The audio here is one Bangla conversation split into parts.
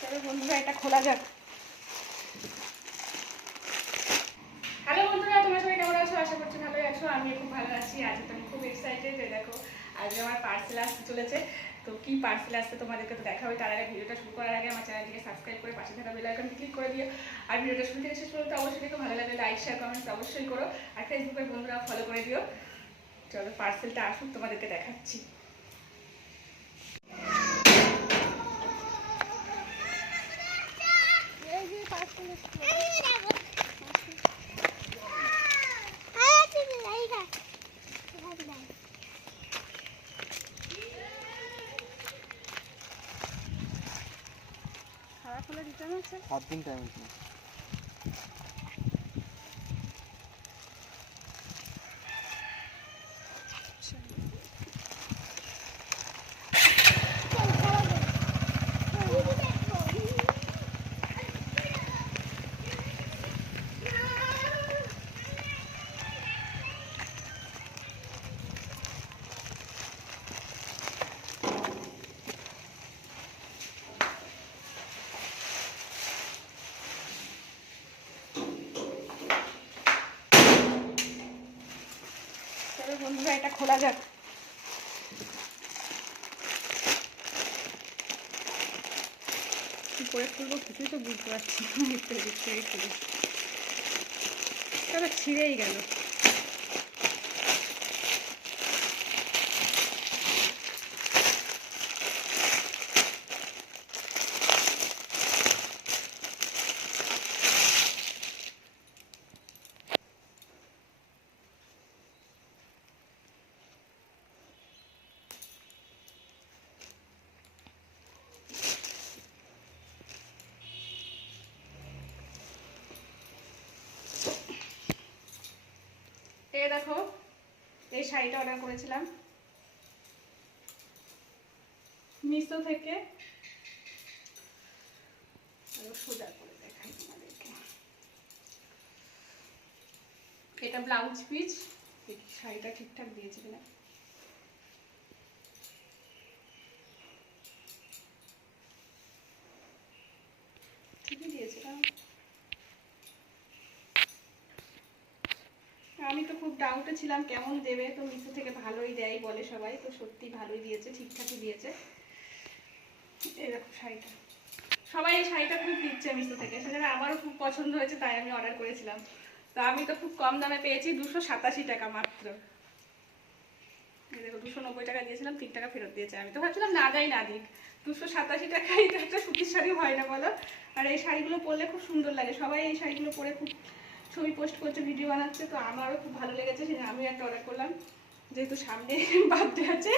চলো বন্ধুরা এটা খোলা যাক। হ্যালো বন্ধুরা, তোমরা সবাই কেমন আছো? আশা করছি ভালোই আছো। আমি খুব ভালো আছি। আজ তো আমি খুব এক্সাইটেড। দেখো আজকে আমার পার্সেল আসতে চলেছে। তো কি পার্সেল আসছে তোমাদেরকে তো দেখাবে। তার আগে ভিডিওটা শুরু করার আগে আমার চ্যানেলটিকে সাবস্ক্রাইব করে পাশে থাকা বেল আইকনটি ক্লিক করে দিও। আর ভিডিওটা শুরু থেকে শেষ পর্যন্ত অবশ্যই দেখো, ভালো লাগলে লাইক শেয়ার কমেন্টস অবশ্যই করো। আর ফেসবুকের বন্ধুরা ফলো করে দিও। চলো পার্সেলটা আসুক, তোমাদেরকে দেখাচ্ছি। খারাপ হলে রিটার্ন আছে 7 দিন টাইম আছে। বন্ধুরা এটা খোলা যাক। কি করে খুলবো কিছুই তো বুঝতে পারছি না। তাহলে ছিঁড়েই গেল। এই দেখো, এই শাড়িটা অর্ডার করেছিলাম মিশো থেকে। সোজা করে দেখাই তোমাদেরকে। এটা ব্লাউজ পিস। শাড়িটা ঠিকঠাক দিয়েছে কিনা। ঠিকই দিয়েছে। আমি তো খুব ডাউটে ছিলাম কেমন দেবে, তো মিশো থেকে ভালোই দেয় বলে সবাই, তো সত্যি ভালোই দিয়েছে, ঠিকঠাকই দিয়েছে। এই দেখো শাড়িটা, সবাই এই শাড়িটা খুব দিচ্ছে মিশো থেকে, সেটা আমারও খুব পছন্দ হয়েছে, তাই আমি অর্ডার করেছিলাম। তো আমি তো খুব কম দামে পেয়েছি, 287 টাকা মাত্র। এই দেখো 290 টাকা দিয়েছিলাম, 3 টাকা ফেরত দিয়েছে। আমি তো ভাবছিলাম না দেয় না দিক, 287 টাকায় তো একটা সুতির শাড়ি হয় না বলো। আর এই শাড়িগুলো পরলে খুব সুন্দর লাগে, সবাই এই শাড়িগুলো পরে খুব ছবি পোস্ট করছে, ভিডিও বানাচ্ছে, তো আমারও খুব ভালো লেগেছে, সেটা আমিও একটা অর্ডার করলাম। যেহেতু সামনে বার্থডে আছে,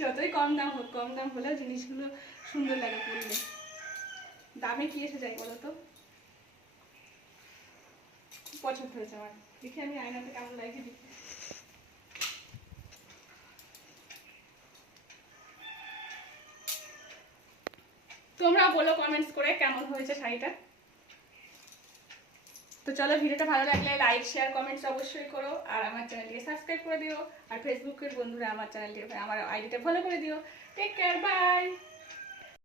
যতই কম দাম হোক, কম দাম হলেও জিনিসগুলো সুন্দর লাগে পরলে। দামে কি এসে যায় বলো তো। খুব পছন্দ হয়েছে আমার। দেখি আমি আয়নাতে কেমন লাগে। তোমরা বলো কমেন্টস করে কেমন হয়েছে শাড়িটা। তো চলো, ভিডিওটা ভালো লাগলে লাইক শেয়ার কমেন্টস অবশ্যই করো। আর আমার চ্যানেলটিকে সাবস্ক্রাইব করে দিও। আর ফেসবুকের বন্ধুরা আমার চ্যানেলটিকে, আমার আইডিটা ফলো করে দিও। Take care, by.